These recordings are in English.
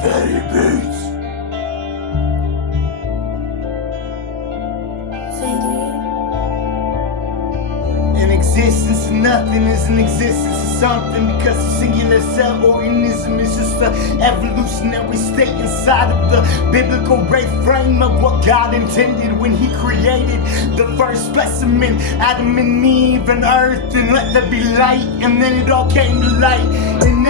Veedy beats. In existence, nothing is in existence of something, because a singular cell organism is just an evolutionary state inside of the biblical ray frame of what God intended when He created the first specimen, Adam and Eve and earth, and let there be light, and then it all came to light. And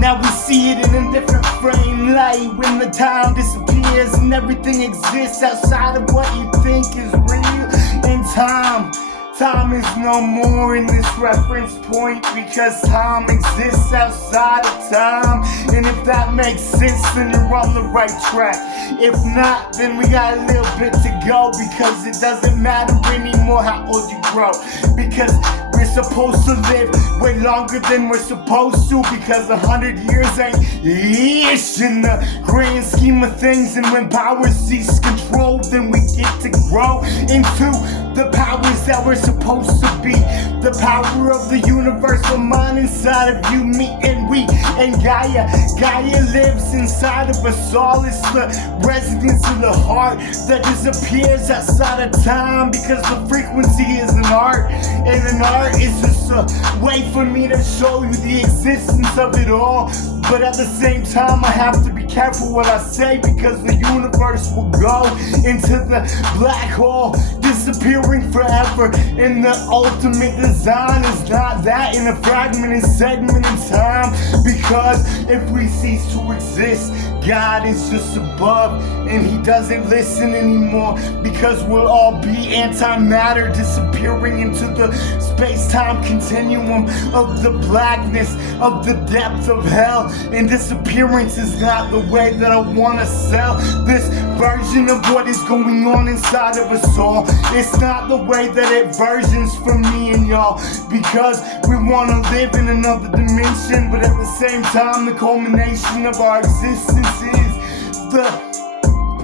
now we see it in a different frame light, when the time disappears and everything exists outside of what you think is real. And time is no more in this reference point, because time exists outside of time. And if that makes sense, then you're on the right track. If not, then we got a little bit to go, because it doesn't matter anymore how old you grow, because we're supposed to live way longer than we're supposed to, because 100 years ain't ish in the grand scheme of things. And when powers cease control, then we get to grow into the powers that we're supposed to be. The power of the universal mind inside of you, me, and we, and Gaia. Gaia lives inside of us all. It's the resonance of the heart that disappears outside of time, because the frequency is an art, and an art is just a way for me to show you the existence of it all. But at the same time, I have to be careful what I say, because the universe will go into the black hole, disappearing forever. And the ultimate design is not that in a fragmented segment in time, because if we cease to exist, God is just above, and He doesn't listen anymore, because we'll all be antimatter, disappearing into the space-time continuum of the blackness of the depth of hell. And disappearance is not the way that I want to sell this version of what is going on inside of us all. It's not the way that it versions for me and y'all, because we want to live in another dimension, but at the same time, the culmination of our existence is the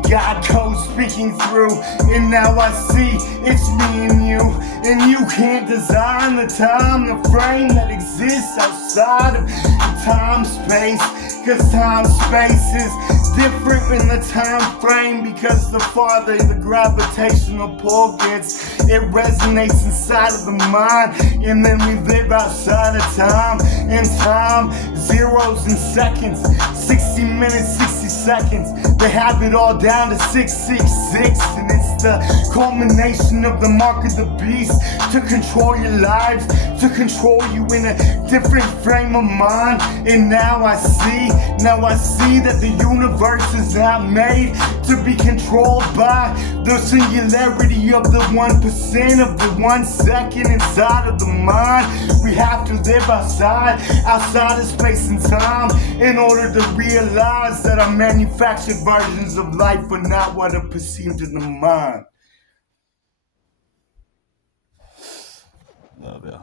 God code speaking through. And now I see it's me and you, and you can't design the time, the frame that exists outside of time space, because time space is different in the time frame, because the farther the gravitational pull gets, it resonates inside of the mind, and then we live outside of time. And time, zeros and seconds, 60 minutes, 60 seconds, they have it all down to 666, and it's the culmination of the mark of the beast to control your lives, to control you in a different frame of mind. And now I see that the universe is not made to be controlled by the singularity of the 1% of the 1 second inside of the mind. We have to live outside of space and time, in order to realize that our manufactured versions of life are not what are perceived in the mind. Love ya.